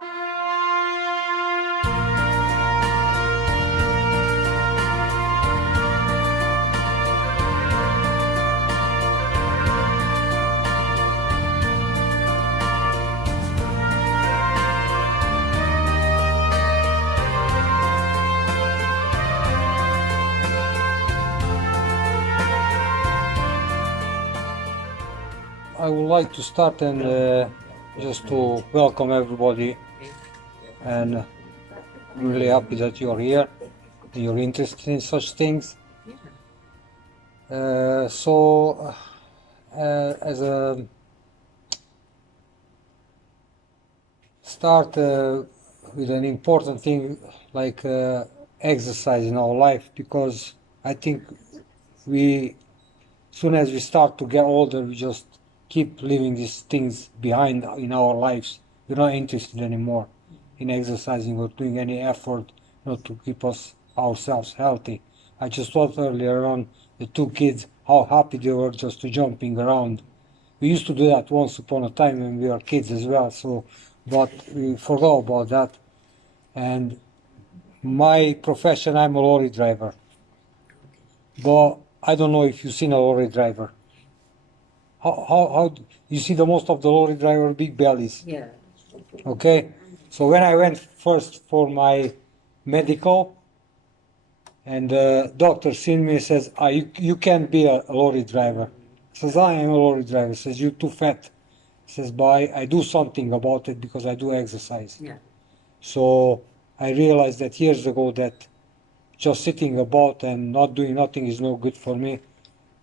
I would like to start and just to welcome everybody, and really happy that you're here, you're interested in such things. As a start with an important thing like exercise in our life, because I think soon as we start to get older, we just keep leaving these things behind in our lives. We're not interested anymore in exercising or doing any effort, to keep ourselves healthy. I just thought earlier on the two kids, how happy they were just to jumping around. We used to do that once upon a time when we were kids as well, but we forgot about that. And my profession, I'm a lorry driver. But I don't know if you've seen a lorry driver. How you see the most of the lorry driver big bellies? Yeah. Okay, so when I went first for my medical, and the doctor seen me and says, you can't be a lorry driver. Says, I am a lorry driver. Says, you're too fat. Says, but I do something about it because I do exercise. Yeah. So I realized that years ago that just sitting about and not doing nothing is no good for me.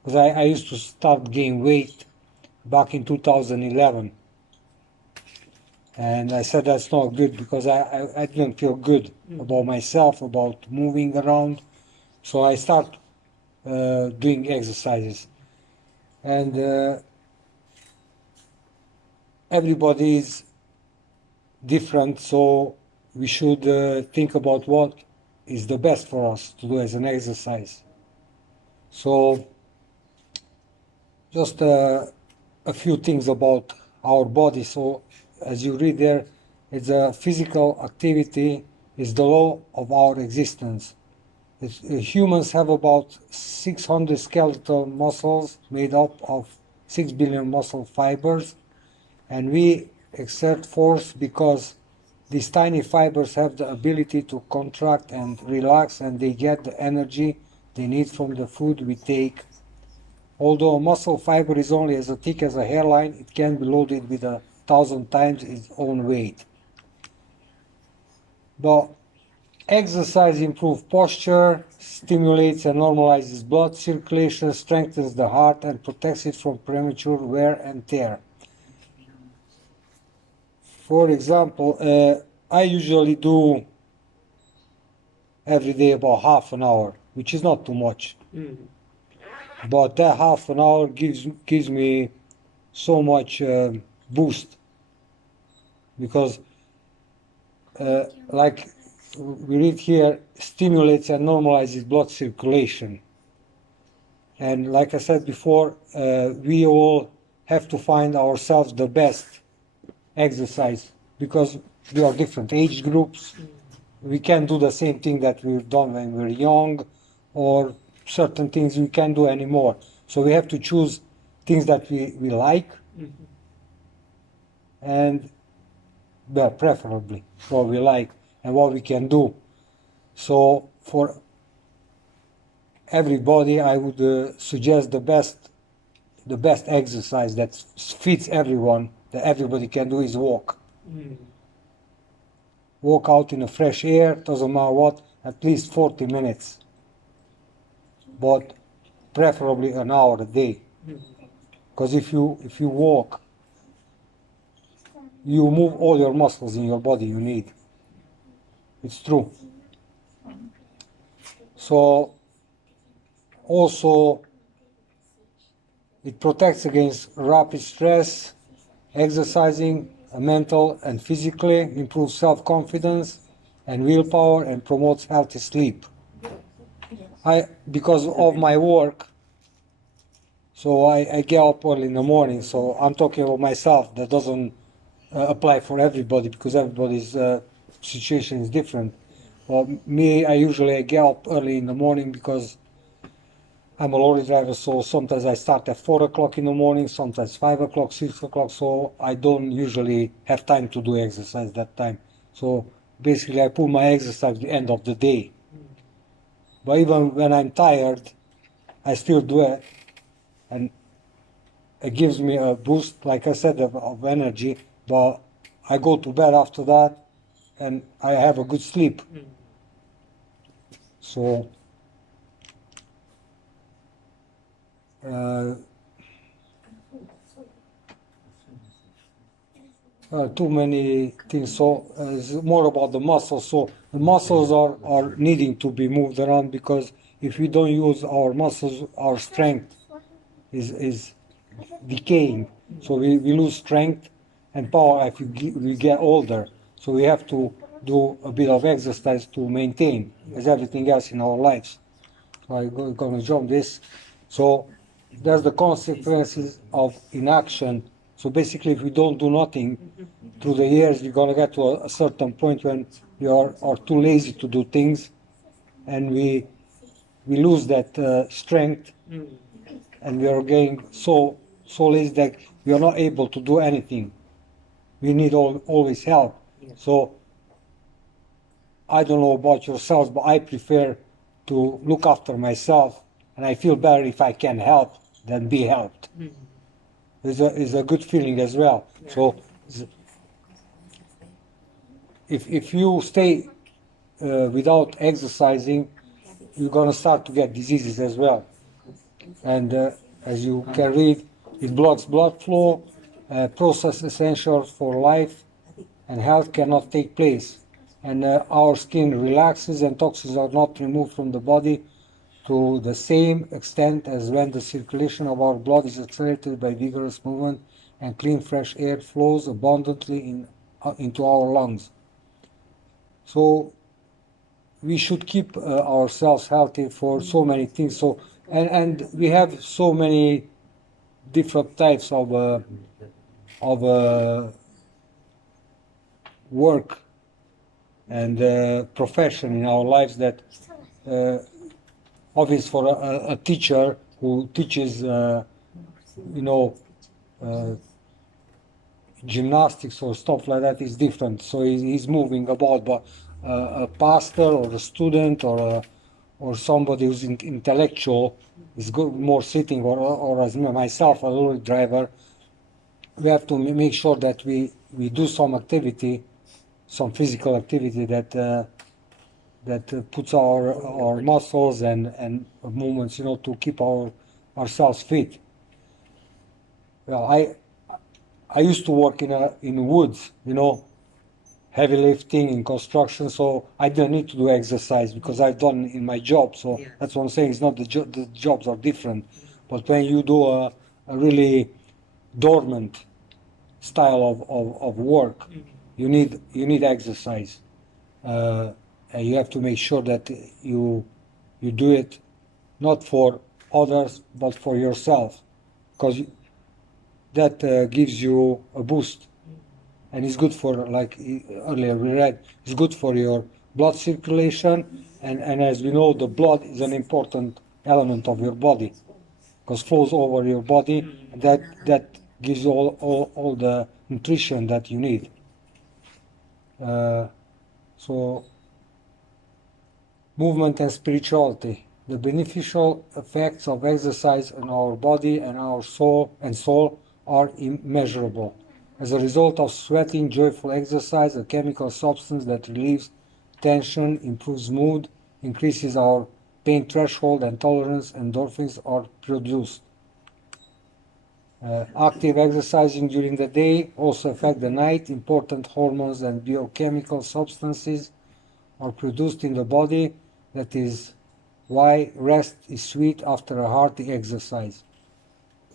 Because I used to start gain weight back in 2011. And I said that's not good because I didn't feel good about myself, about moving around. So I start doing exercises. And everybody is different, so we should think about what is the best for us to do as an exercise. So just a few things about our body. So as you read there, it's a physical activity is the law of our existence. Humans have about 600 skeletal muscles made up of 6 billion muscle fibers, and we exert force because these tiny fibers have the ability to contract and relax, and they get the energy they need from the food we take. Although a muscle fiber is only as thick as a hairline, it can be loaded with 1,000 times its own weight. But exercise improves posture, stimulates and normalizes blood circulation, strengthens the heart, and protects it from premature wear and tear. For example, I usually do every day about half an hour, which is not too much. But that half an hour gives me so much boost, because like we read here, stimulates and normalizes blood circulation. And like I said before, we all have to find ourselves the best exercise, because we are different age groups. We can't do the same thing that we've done when we were young, or certain things we can't do anymore. So we have to choose things that we like, and well, preferably what we like and what we can do. So for everybody, I would suggest the best exercise that fits everyone, that everybody can do, is walk. Walk out in the fresh air, doesn't matter what, at least 40 minutes. But preferably an hour a day. Because if you walk, you move all your muscles in your body you need. It's true. So also it protects against rapid stress. Exercising mental and physically improves self-confidence and willpower, and promotes healthy sleep. Because of my work, so I get up early in the morning, so I'm talking about myself, that doesn't apply for everybody because everybody's situation is different. Well, me, I usually get up early in the morning because I'm a lorry driver, so sometimes I start at 4 o'clock in the morning, sometimes 5 o'clock, 6 o'clock, so I don't usually have time to do exercise that time. So basically I put my exercise at the end of the day. But even when I'm tired, I still do it, and it gives me a boost, like I said, of energy, but I go to bed after that and I have a good sleep. So too many things. So it's more about the muscles. So the muscles are needing to be moved around because if we don't use our muscles, our strength is decaying. So we lose strength and power if we get older. So we have to do a bit of exercise to maintain, as everything else in our lives. So I'm going to jump this. So there's the consequences of inaction. So basically, if we don't do nothing through the years, you're going to get to a certain point when we are too lazy to do things, and we lose that strength, and we are getting so lazy that we are not able to do anything. We need always help. So I don't know about yourselves, but I prefer to look after myself, and I feel better if I can help than be helped. It's a good feeling as well. So if you stay without exercising, you're going to start to get diseases as well. And as you can read, it blocks blood flow, process essential for life and health cannot take place. And our skin relaxes and toxins are not removed from the body to the same extent as when the circulation of our blood is accelerated by vigorous movement and clean fresh air flows abundantly into our lungs. So we should keep ourselves healthy for so many things. So and we have so many different types of work and profession in our lives that obvious for a teacher who teaches gymnastics or stuff like that is different. So he's moving about, but a pastor or a student or somebody who's intellectual is good, more sitting, or as myself, a lorry driver, we have to make sure that we do some activity, some physical activity that puts our muscles and movements, to keep ourselves fit. Well, I used to work in woods, heavy lifting in construction, so I didn't need to do exercise because I've done in my job. So that's what I'm saying. It's not the jobs are different, but when you do a really dormant style of work, you need exercise. And you have to make sure that you do it not for others but for yourself, because that gives you a boost, and it's good for, like earlier we read, it's good for your blood circulation, and as we know, the blood is an important element of your body because flows over your body, and that gives you all the nutrition that you need. So movement and spirituality. The beneficial effects of exercise on our body and our soul are immeasurable. As a result of sweating, joyful exercise, a chemical substance that relieves tension, improves mood, increases our pain threshold and tolerance, endorphins are produced. Active exercising during the day also affect the night. Important hormones and biochemical substances are produced in the body. That is why rest is sweet after a hearty exercise.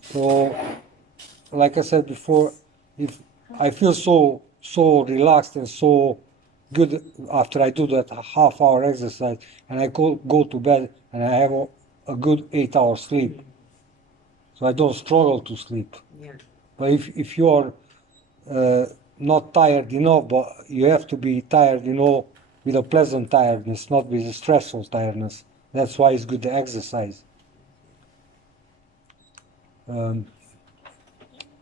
So, like I said before, if I feel so relaxed and so good after I do that half-hour exercise, and I go to bed and I have a good 8-hour sleep. So I don't struggle to sleep. But if you are not tired enough, but you have to be tired, with a pleasant tiredness, not with a stressful tiredness. That's why it's good to exercise. As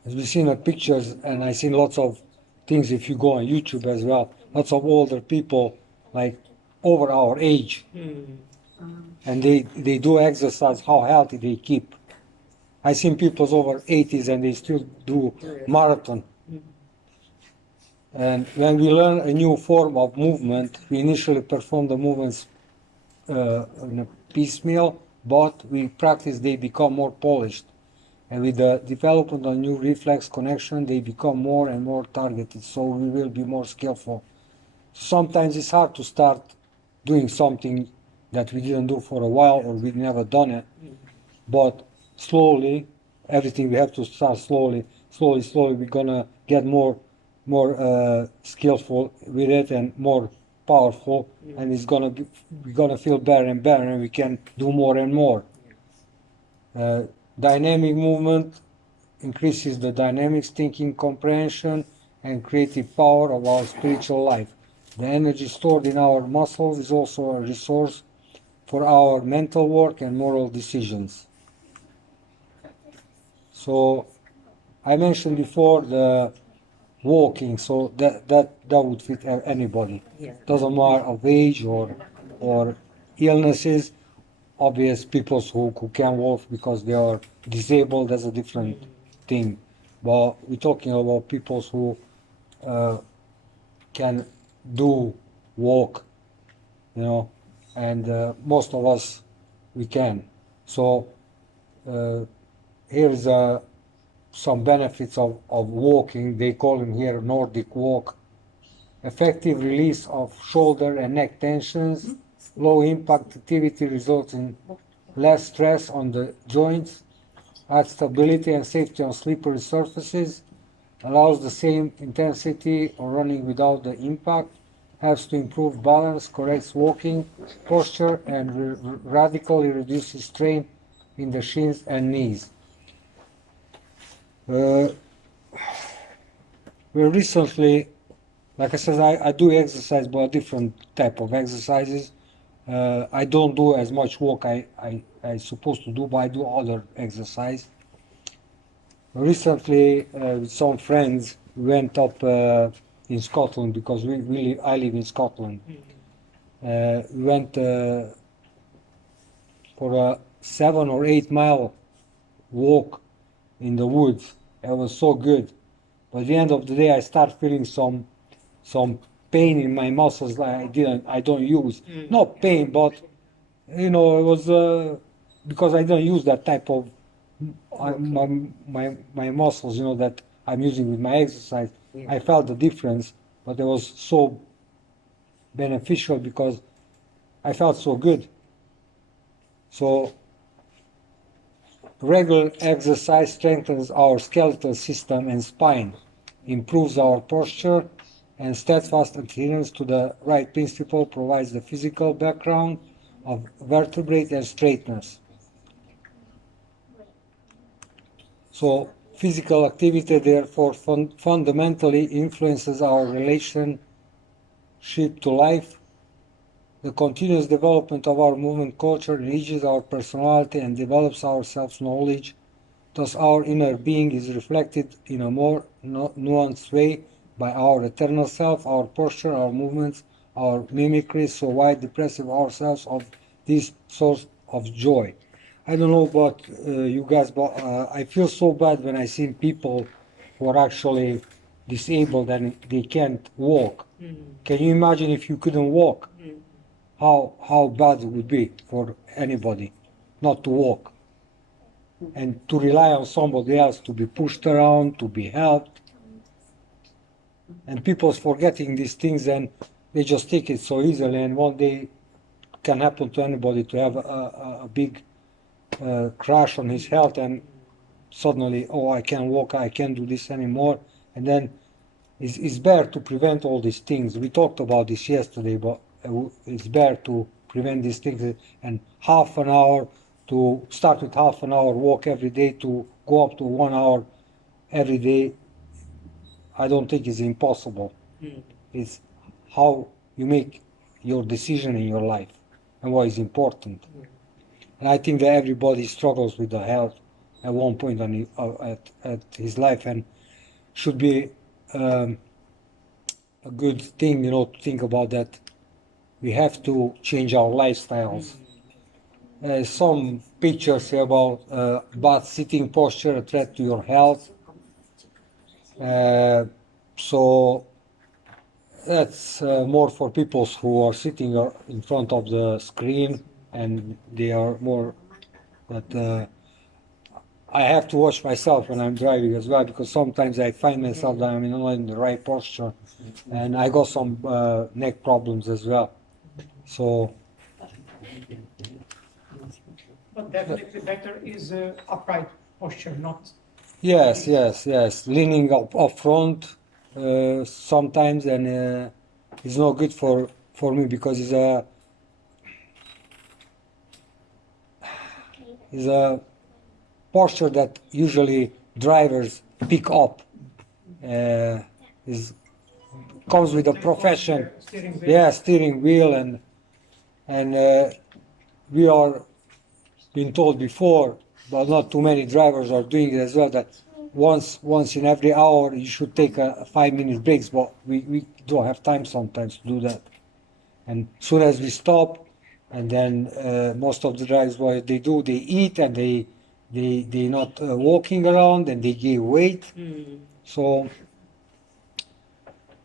we've seen the pictures, and I've seen lots of things if you go on YouTube as well, lots of older people, like over our age, and they do exercise, how healthy they keep. I've seen people over 80s and they still do marathon. And when we learn a new form of movement, we initially perform the movements in a piecemeal, but we practice, they become more polished. And with the development of new reflex connection, they become more and more targeted, so we will be more skillful. Sometimes it's hard to start doing something that we didn't do for a while or we've never done it, but slowly, everything we have to start slowly, we're gonna get more skillful with it and more powerful, and we're gonna feel better and better, and we can do more and more. Dynamic movement increases the dynamics thinking comprehension and creative power of our spiritual life. The energy stored in our muscles is also a resource for our mental work and moral decisions. So I mentioned before the walking, so that would fit anybody. Doesn't matter of age or illnesses. Obvious people who can walk because they are disabled, that's a different thing. But we're talking about people who can do walk, and most of us, we can. So here's some benefits of walking. They call them here Nordic walk. Effective release of shoulder and neck tensions. Low impact activity results in less stress on the joints, adds stability and safety on slippery surfaces, allows the same intensity of running without the impact, helps to improve balance, corrects walking posture, and radically reduces strain in the shins and knees. We recently, like I said, I do exercise, but a different type of exercises. I don't do as much walk I supposed to do, but I do other exercise. Recently, with some friends, we went up in Scotland because I live in Scotland. We went for a 7 or 8 mile walk in the woods. It was so good. But at the end of the day, I start feeling some pain in my muscles that I don't use. Not pain, but it was because I don't use that type of my muscles, that I'm using with my exercise. I felt the difference, but it was so beneficial because I felt so good. So regular exercise strengthens our skeletal system and spine, improves our posture, and steadfast adherence to the right principle provides the physical background of vertebrate and straightness. So physical activity therefore fundamentally influences our relationship to life. The continuous development of our movement culture enriches our personality and develops our self-knowledge. Thus our inner being is reflected in a more nuanced way by our eternal self, our posture, our movements, our mimicry, so why deprive ourselves of this source of joy? I don't know about you guys, but I feel so bad when I see people who are actually disabled and they can't walk. Can you imagine if you couldn't walk? How bad it would be for anybody not to walk and to rely on somebody else to be pushed around, to be helped. And people's forgetting these things and they just take it so easily, and one day it can happen to anybody to have a big crash on his health, and suddenly, oh, I can't walk, I can't do this anymore. And then it's better to prevent all these things. We talked about this yesterday, but it's better to prevent these things. And half an hour, to start with half an hour walk every day, to go up to 1 hour every day. I don't think it's impossible. It's how you make your decision in your life and what is important. And I think that everybody struggles with the health at one point at his life, and should be a good thing, to think about that. We have to change our lifestyles. Some pictures here about bad sitting posture, a threat to your health. So that's more for people who are sitting in front of the screen, and they are more. But I have to watch myself when I'm driving as well, because sometimes I find myself that I'm not in the right posture, and I got some neck problems as well. So. But definitely better is upright posture, not. Yes. Leaning up front sometimes, and it's not good for me, because it's a posture that usually drivers pick up. Is comes with a profession. Steering wheel. Yeah, steering wheel, and we are been told before, but not too many drivers are doing it as well, that once in every hour you should take a 5-minute breaks, but we don't have time sometimes to do that. And soon as we stop, and then most of the drivers, what they do, they eat, and they not walking around, and they gain weight. So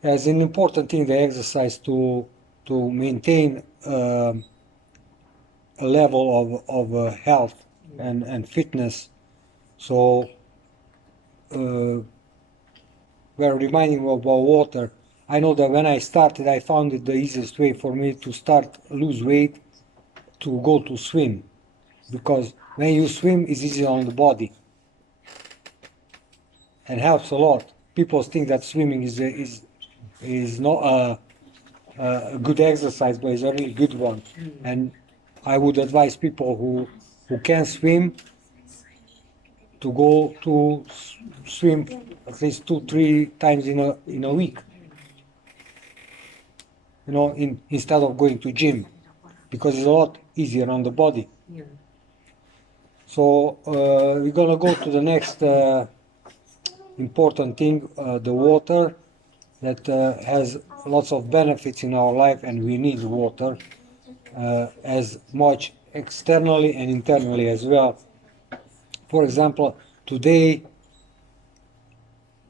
as an important thing, the exercise to maintain a level of health and fitness. So we're reminding about water. I know that when I started, I found it the easiest way for me to lose weight, to go to swim, because when you swim, it's easier on the body and helps a lot. People think that swimming is not a good exercise, but it's a really good one. And I would advise people who can swim to go to swim at least 2-3 times in a week. Instead of going to gym, because it's a lot easier on the body. So we're gonna go to the next important thing, the water, that has lots of benefits in our life, and we need water as much externally and internally as well. For example, today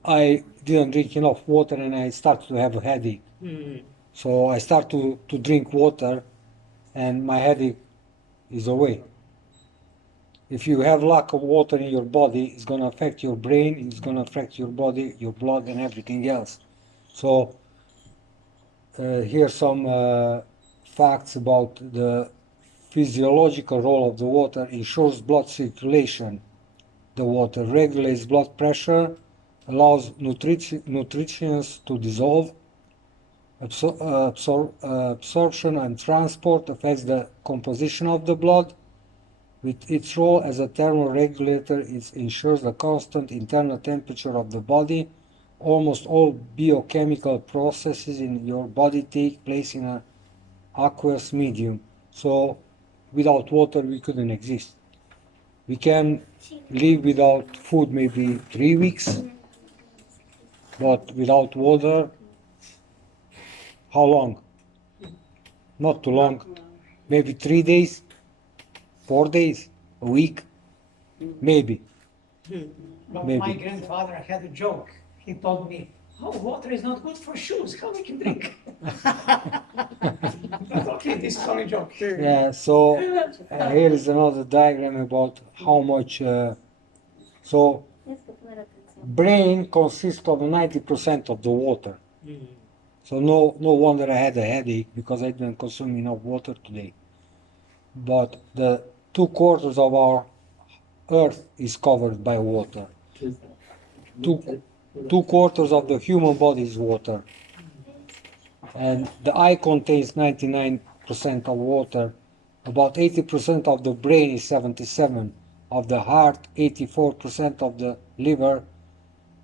I didn't drink enough water, and I started to have a headache. So I start to drink water, and my headache is away. If you have lack of water in your body, it's going to affect your brain, it's going to affect your body, your blood, and everything else. So here's some facts about the physiological role of the water. Ensures blood circulation. The water regulates blood pressure, allows nutrients to dissolve, absorption and transport, affects the composition of the blood. With its role as a thermoregulator, it ensures the constant internal temperature of the body. Almost all biochemical processes in your body take place in an aqueous medium. So without water we couldn't exist. We can live without food maybe 3 weeks, but without water, how long? Not too long. Maybe 3 days, 4 days, a week, maybe. But Maybe. my grandfather had a joke. He told me, "Oh, water is not good for shoes. How we can drink?" But okay, this is only a joke. Yeah, so here is another diagram about how much. So brain consists of 90% of the water. So no wonder I had a headache, because I didn't consume enough water today. But the 2/4 of our Earth is covered by water. 2/4 of the human body is water. And the eye contains 99% of water. About 80% of the brain is 77%, of the heart 84%, of the liver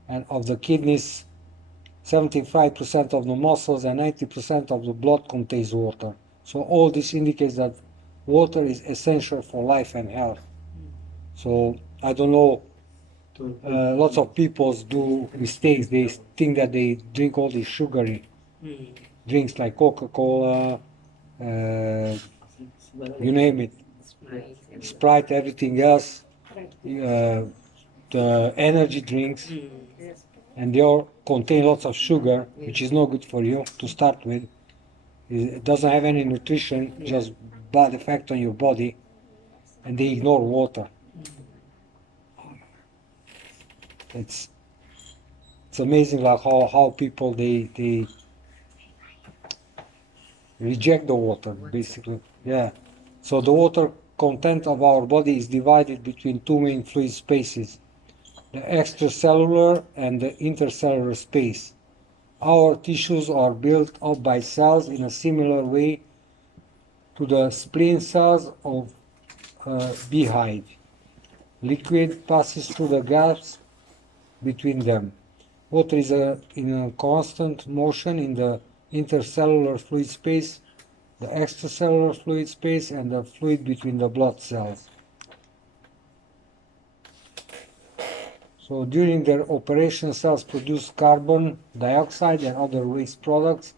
and of the kidneys 75% of the muscles and 90% of the blood contains water. So all this indicates that water is essential for life and health. So I don't know, lots of people do mistakes. They think that they drink all these sugary drinks like Coca-Cola, you name it, Sprite, everything else, the energy drinks, and they all contain lots of sugar, which is no good for you to start with. It doesn't have any nutrition, just bad effect on your body, and they ignore water. It's amazing like how people they reject the water basically. Yeah. So the water content of our body is divided between two main fluid spaces, the extracellular and the intercellular space. Our tissues are built up by cells in a similar way to the spleen cells of a beehive. Liquid passes through the gaps between them. Water is in a constant motion in the intercellular fluid space, the extracellular fluid space, and the fluid between the blood cells. So during their operation, cells produce carbon dioxide and other waste products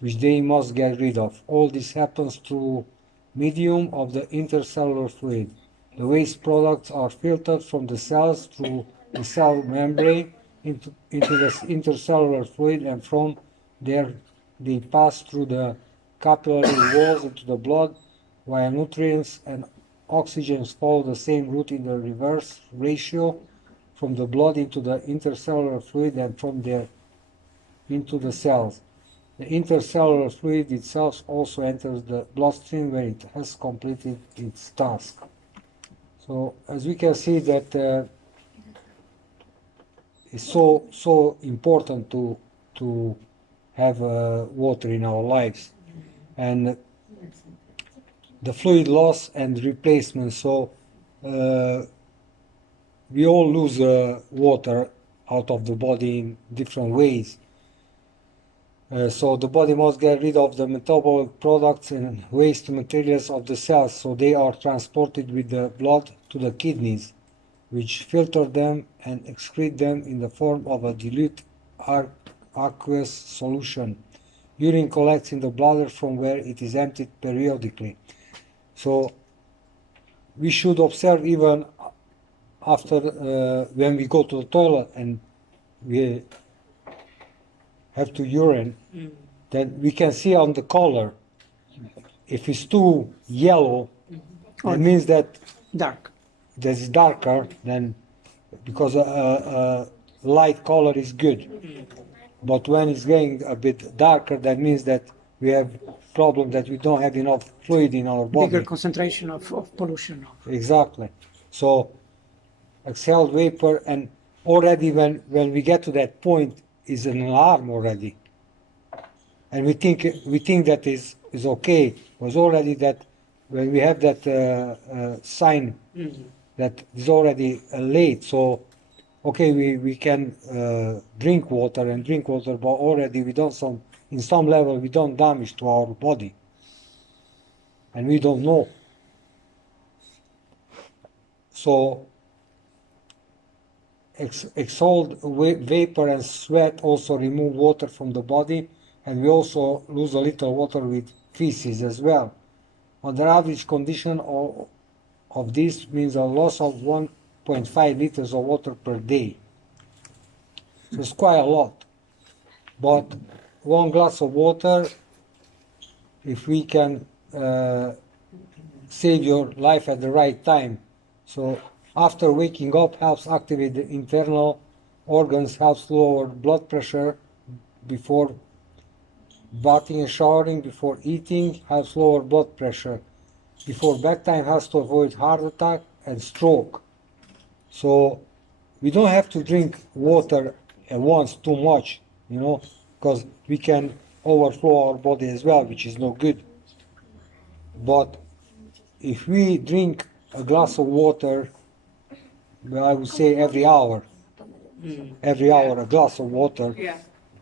which they must get rid of. All this happens through medium of the intercellular fluid. The waste products are filtered from the cells through the cell membrane into the intercellular fluid, and from there they pass through the capillary walls into the blood, while nutrients and oxygens follow the same route in the reverse ratio from the blood into the intercellular fluid and from there into the cells. The intercellular fluid itself also enters the bloodstream where it has completed its task. So as we can see that it's so important to have water in our lives, and the fluid loss and replacement. So we all lose water out of the body in different ways. So the body must get rid of the metabolic products and waste materials of the cells, so they are transported with the blood to the kidneys, which filter them and excrete them in the form of a dilute aqueous solution. Urine collects in the bladder from where it is emptied periodically. So we should observe even after when we go to the toilet and we have to urine, that we can see on the color. If it's too yellow, it means that Dark. that's darker than, because light color is good. But when it's getting a bit darker, that means that we have problem that we don't have enough fluid in our body. Bigger concentration of pollution. Exactly. So exhaled vapor, and already when we get to that point is an alarm already. And we think that is okay. It was already that when we have that sign that is already late. So okay, we can drink water, but already we don't in some level we don't damage to our body, and we don't know. So exhaled vapor and sweat also remove water from the body, and we also lose a little water with feces as well. On the average condition of this means a loss of 1.5 liters of water per day. So it's quite a lot. But one glass of water, if we can save your life at the right time. So after waking up, helps activate the internal organs, helps lower blood pressure before bathing and showering, before eating, helps lower blood pressure. Before bedtime, helps to avoid heart attack and stroke. So we don't have to drink water at once too much, because we can overflow our body as well, which is no good. But if we drink a glass of water, I would say every hour a glass of water,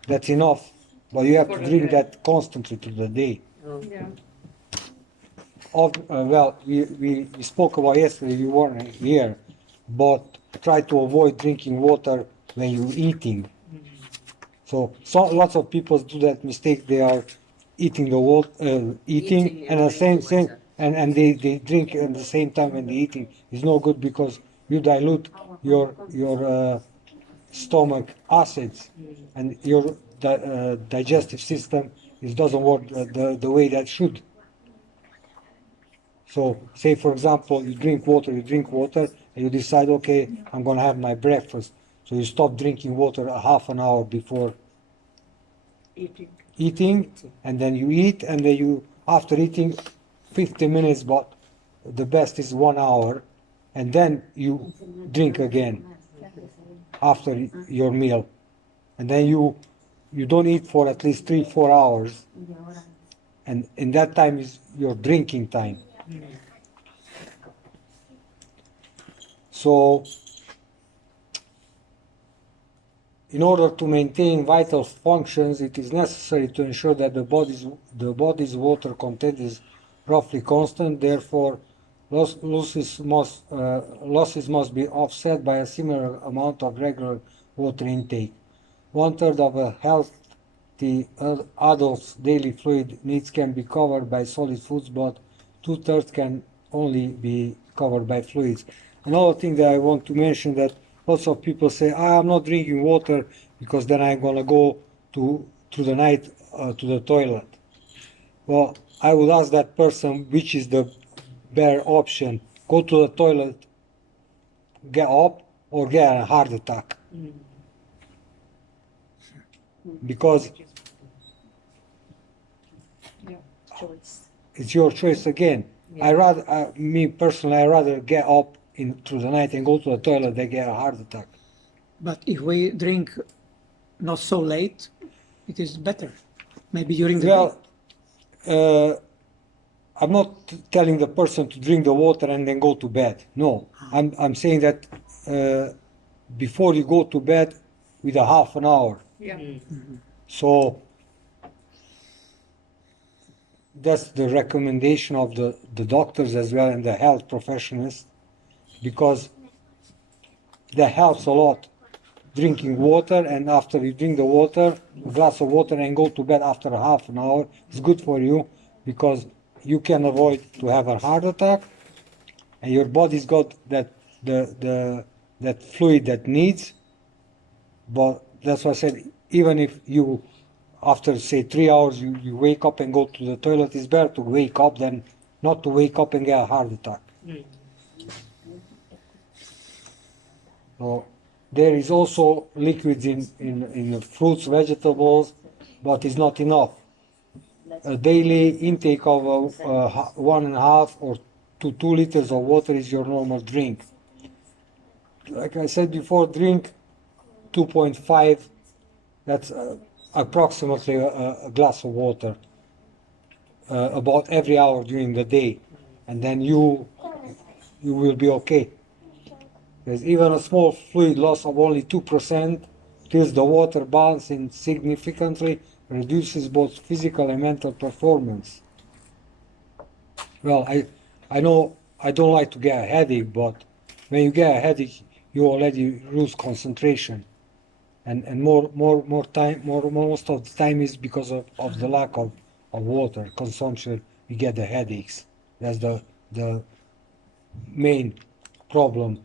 that's enough. But you have to drink that constantly through the day. Yeah. Well, we spoke about yesterday, you weren't here, but try to avoid drinking water when you're eating. So lots of people do that mistake. They are eating the water, eating, and the same, and they drink at the same time when they eating. It's no good because you dilute your stomach acids, and your digestive system doesn't work the way that should. So, say for example, you drink water, and you decide, okay, I'm going to have my breakfast. So you stop drinking water a half an hour before eating, and then you eat, and then you, after eating, 50 minutes, but the best is 1 hour, and then you drink again after your meal. And then you don't eat for at least 3-4 hours, and in that time is your drinking time. So, in order to maintain vital functions, it is necessary to ensure that the body's water content is roughly constant. Therefore, losses must be offset by a similar amount of regular water intake. 1/3 of a healthy adult's daily fluid needs can be covered by solid foods, but 2/3 can only be covered by fluids. Another thing that I want to mention, that lots of people say, I'm not drinking water because then I'm going to go through the night to the toilet. Well, I would ask that person which is the better option, go to the toilet, get up, or get a heart attack. Because it's your choice again. Me personally, I rather get up through the night and go to the toilet than get a heart attack. But if we drink not so late, it is better. Maybe during the day. I'm not telling the person to drink the water and then go to bed. No, I'm saying that before you go to bed with a half an hour. Yeah. So that's the recommendation of the doctors as well and the health professionals, because that helps a lot. Drinking water, and after you drink the water, a glass of water, and go to bed after a half an hour is good for you, because you can avoid to have a heart attack, and your body's got that fluid that needs. But that's why I said, even if you, after say 3 hours, you wake up and go to the toilet, it's better to wake up than not to wake up and get a heart attack. So there is also liquids in fruits, vegetables, but it's not enough. A daily intake of 1.5 or to 2 liters of water is your normal drink. Like I said before, drink 2.5, that's approximately a glass of water about every hour during the day, and then you will be okay. Because even a small fluid loss of only 2% tilts the water balance and significantly reduces both physical and mental performance. Well, I know I don't like to get a headache, but when you get a headache, you already lose concentration, and most of the time is because of the lack of water consumption. You get the headaches. That's the main problem.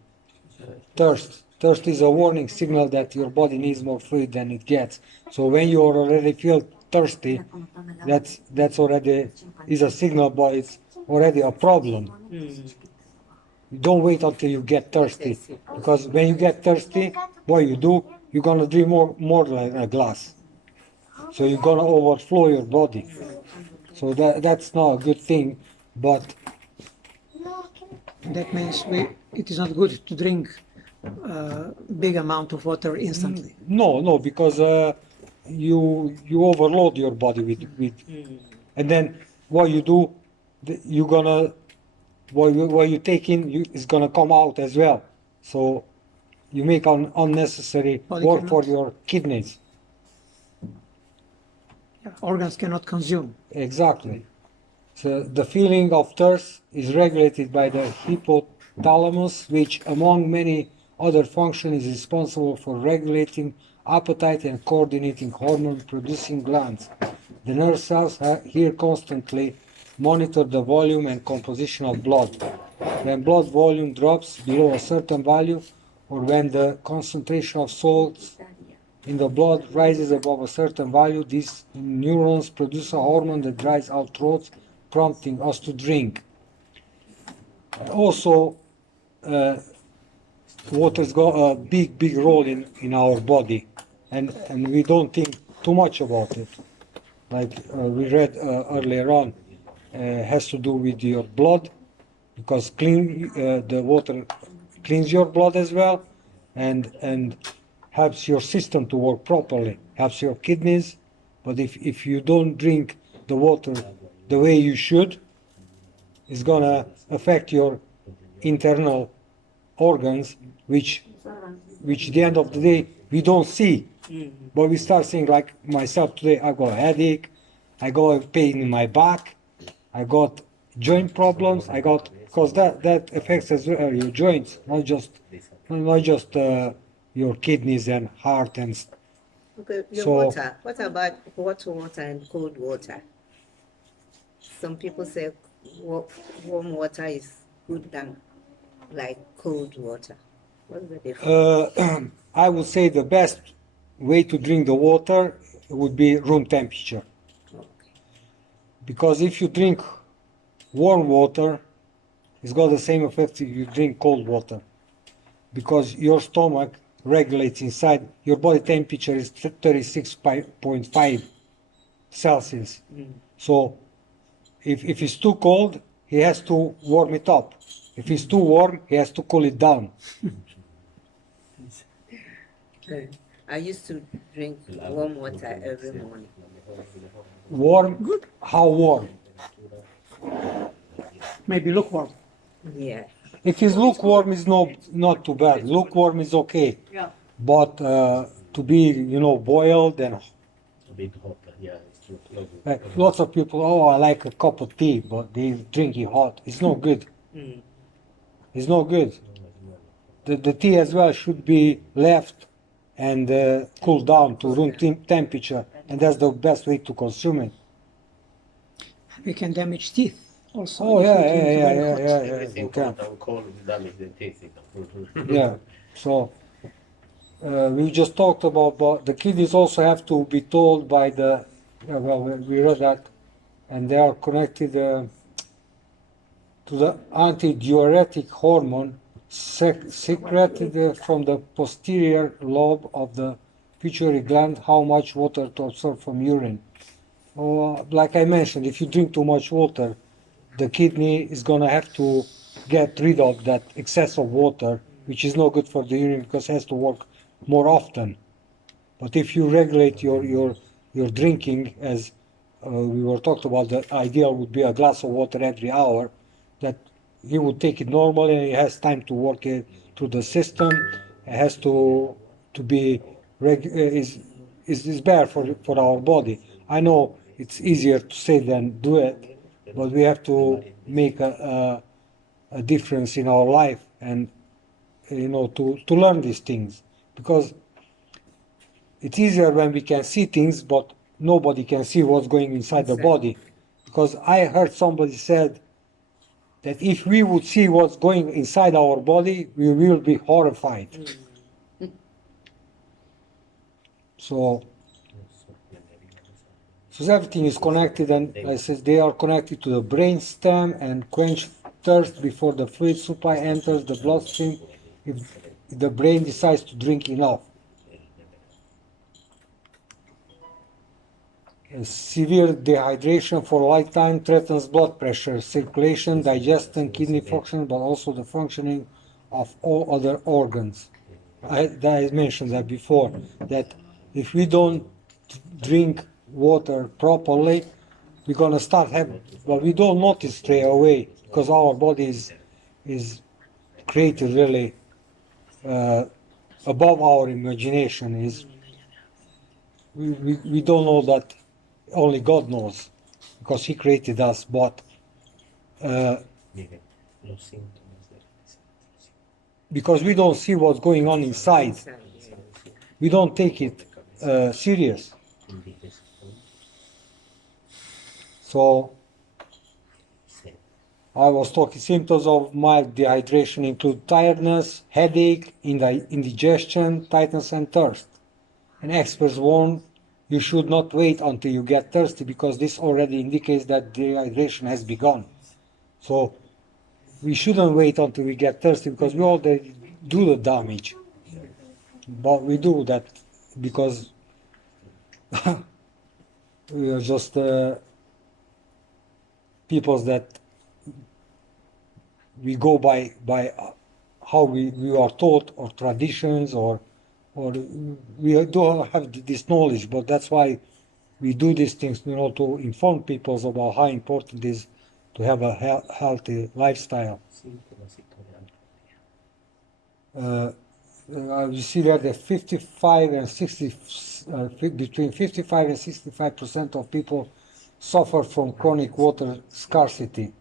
Thirst is a warning signal that your body needs more fluid than it gets. So when you already feel thirsty, that's already is a signal, but it's already a problem. Don't wait until you get thirsty, because when you get thirsty, what you do, you're gonna drink more like a glass. So you're gonna overflow your body. So that's not a good thing, but That means it is not good to drink big amount of water instantly. no, because you overload your body with and then what you do, you're gonna what you take in is gonna come out as well. So you make unnecessary Body work for cannot- your kidneys. Organs cannot consume. Exactly. So the feeling of thirst is regulated by the hypothalamus, which, among many other functions, is responsible for regulating appetite and coordinating hormone-producing glands. The nerve cells here constantly monitor the volume and composition of blood. When blood volume drops below a certain value, or when the concentration of salts in the blood rises above a certain value, these neurons produce a hormone that dries our throats, prompting us to drink. Also, water's got a big role in our body, and we don't think too much about it. Like we read earlier on, has to do with your blood, because the water cleans your blood as well, and helps your system to work properly, helps your kidneys. But if you don't drink the water the way you should, it's gonna affect your internal organs, which at the end of the day we don't see. But we start saying, like myself today, I got a headache, I got a pain in my back, I got joint problems, because that affects as well your joints, not just your kidneys and heart and. Okay, your So- water. What about hot water and cold water? Some people say warm water is good than like cold water. What's the difference? I would say the best way to drink the water would be room temperature. Because if you drink warm water, it's got the same effect if you drink cold water. Because your stomach regulates inside, your body temperature is 36.5 Celsius. So if it's too cold, he has to warm it up. If it's too warm, he has to cool it down. I used to drink warm water every morning. Warm? How warm? Maybe lukewarm. Yeah. If it's lukewarm, it's not too bad. Lukewarm is okay. Yeah. But to be, boiled and A bit hot, yeah, it's true. Not good. like, lots of people, I like a cup of tea, but they drink it hot. It's no good. Mm. It's no good. The tea as well should be left and cooled down to room temperature, and that's the best way to consume it. We can damage teeth also. Oh if yeah, we drink yeah, very yeah, hot. yeah, yeah. Everything You can. hot and cold will damage the teeth. Yeah. So we just talked about the kidneys also have to be told by the. Well, we read that, and they are connected to the antidiuretic hormone secreted from the posterior lobe of the pituitary gland. How much water to absorb from urine? Like I mentioned, if you drink too much water, the kidney is gonna have to get rid of that excess of water, which is not good for the urine because it has to work more often. But if you regulate your drinking, as we were talked about, the ideal would be a glass of water every hour, that he would take it normally and he has time to work it through the system. It has to be is better for our body. I know it's easier to say than do it, but we have to make a difference in our life and to learn these things, because it's easier when we can see things, but nobody can see what's going inside the body. Because I heard somebody said that if we would see what's going inside our body, we will be horrified. So everything is connected, and I says they are connected to the brain stem and quench thirst before the fluid supply enters the bloodstream if the brain decides to drink enough. Severe dehydration for a lifetime threatens blood pressure, circulation, digestion, kidney function, but also the functioning of all other organs. I mentioned that before, that if we don't drink water properly, we're gonna start having, well, we don't notice straight away because our body is created really above our imagination. We don't know that only God knows, because He created us. But Los síntomas de because we don't see what's going on inside, we don't take it serious. So I was talking, symptoms of mild dehydration include tiredness, headache, indigestion, tightness, and thirst. And experts warn you should not wait until you get thirsty, because this already indicates that dehydration has begun. So we shouldn't wait until we get thirsty, because we already do the damage. But we do that because we are just people that we go by how we are taught, or traditions, or we don't have this knowledge. But that's why we do these things, to inform people about how important it is to have a healthy lifestyle. You see that the 55 and 60, between 55 and 65% of people suffer from chronic water scarcity.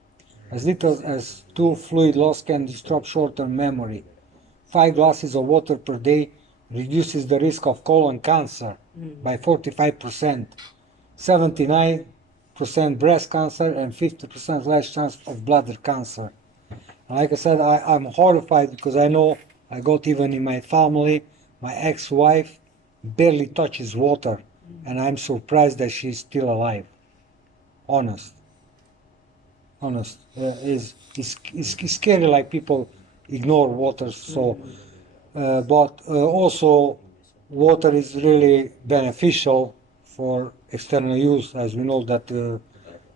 As little as 2 fluid loss can disrupt short-term memory. 5 glasses of water per day reduces the risk of colon cancer by 45%, 79% breast cancer, and 50% less chance of bladder cancer. Like I said, I'm horrified, because I know I got, even in my family, my ex-wife barely touches water, and I'm surprised that she's still alive. Honest. It's scary, like people ignore water. So, but also water is really beneficial for external use, as we know that the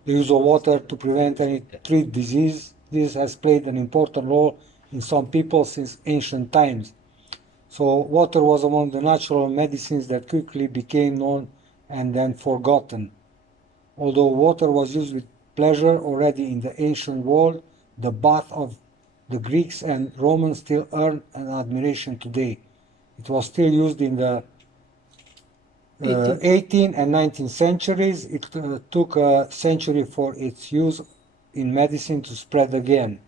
use of water to prevent and treat disease. This has played an important role in some people since ancient times. So water was among the natural medicines that quickly became known and then forgotten. Although water was used with pleasure already in the ancient world, the bath of the Greeks and Romans still earn an admiration today. It was still used in the 18th and 19th centuries. It took a century for its use in medicine to spread again.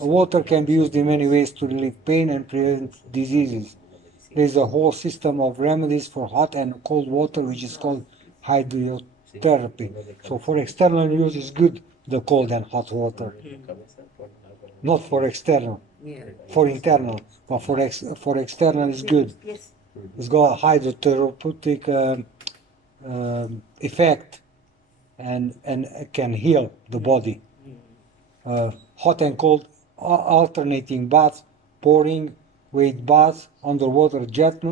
Water can be used in many ways to relieve pain and prevent diseases. There is a whole system of remedies for hot and cold water, which is called hydrotherapy. So for external use, it's good, the cold and hot water. Not for external, for internal, but for external is good. It's got a hydrotherapeutic effect, and can heal the body. Hot and cold alternating baths, pouring, weight baths, underwater jet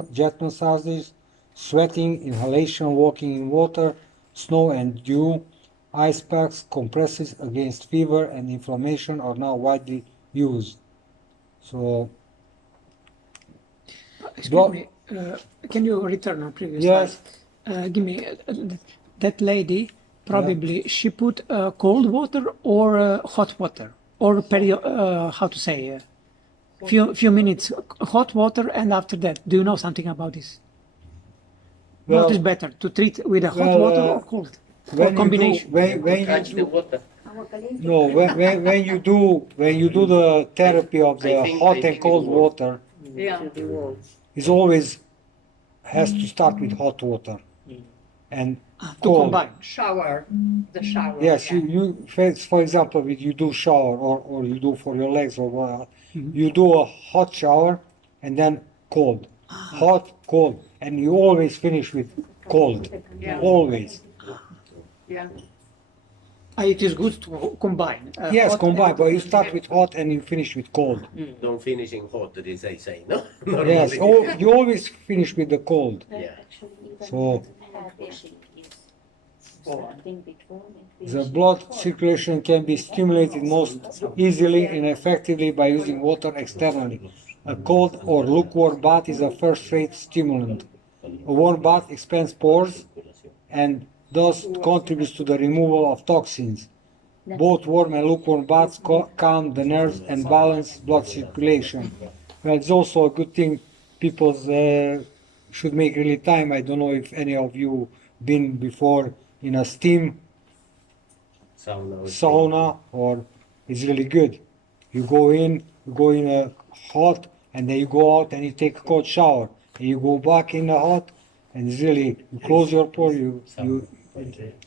massages, sweating, inhalation, walking in water, snow and dew, ice packs, compresses against fever and inflammation are now widely used. So, excuse me, can you return on previous yes. slide? Give me that lady. Probably she put cold water or hot water, or how to say, few minutes hot water, and after that, do you know something about this? What is better, to treat with a hot water or cold, or combination? When you do the therapy of the hot and cold water, it always has to start with hot water and to cold. combine. The shower. Yes, you for example, if you do shower, or you do for your legs, or what, you do a hot shower and then cold, hot, cold, and you always finish with cold, always. Yeah. It is good to combine. Yes, hot combine, and- but you start with hot and you finish with cold. Don't finish in hot, they say, no? Yes, you always finish with the cold. Yeah. So the blood circulation can be stimulated most easily and effectively by using water externally. A cold or lukewarm bath is a first-rate stimulant. A warm bath expands pores and thus contributes to the removal of toxins. Both warm and lukewarm baths calm the nerves and balance blood circulation. Well, it's also a good thing. People's should make really time. I don't know if any of you been before in a steam sauna, or it's really good. You go in a hot, and then you go out and you take a cold shower, and you go back in the hot, and it's really, you close your pores, you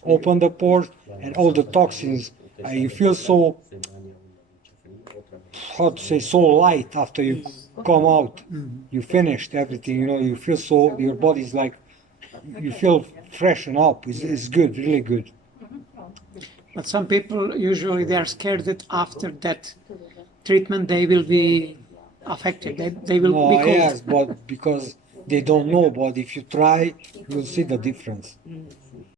open the pores, and all the toxins, you feel so, how to say, so light after you come out. You finished everything, you know, you feel so, your body's like, you feel freshen up. It's good, really good. But some people usually they are scared that after that treatment they will be affected. They will be cold. Yes, but because they don't know, but if you try, you'll see the difference.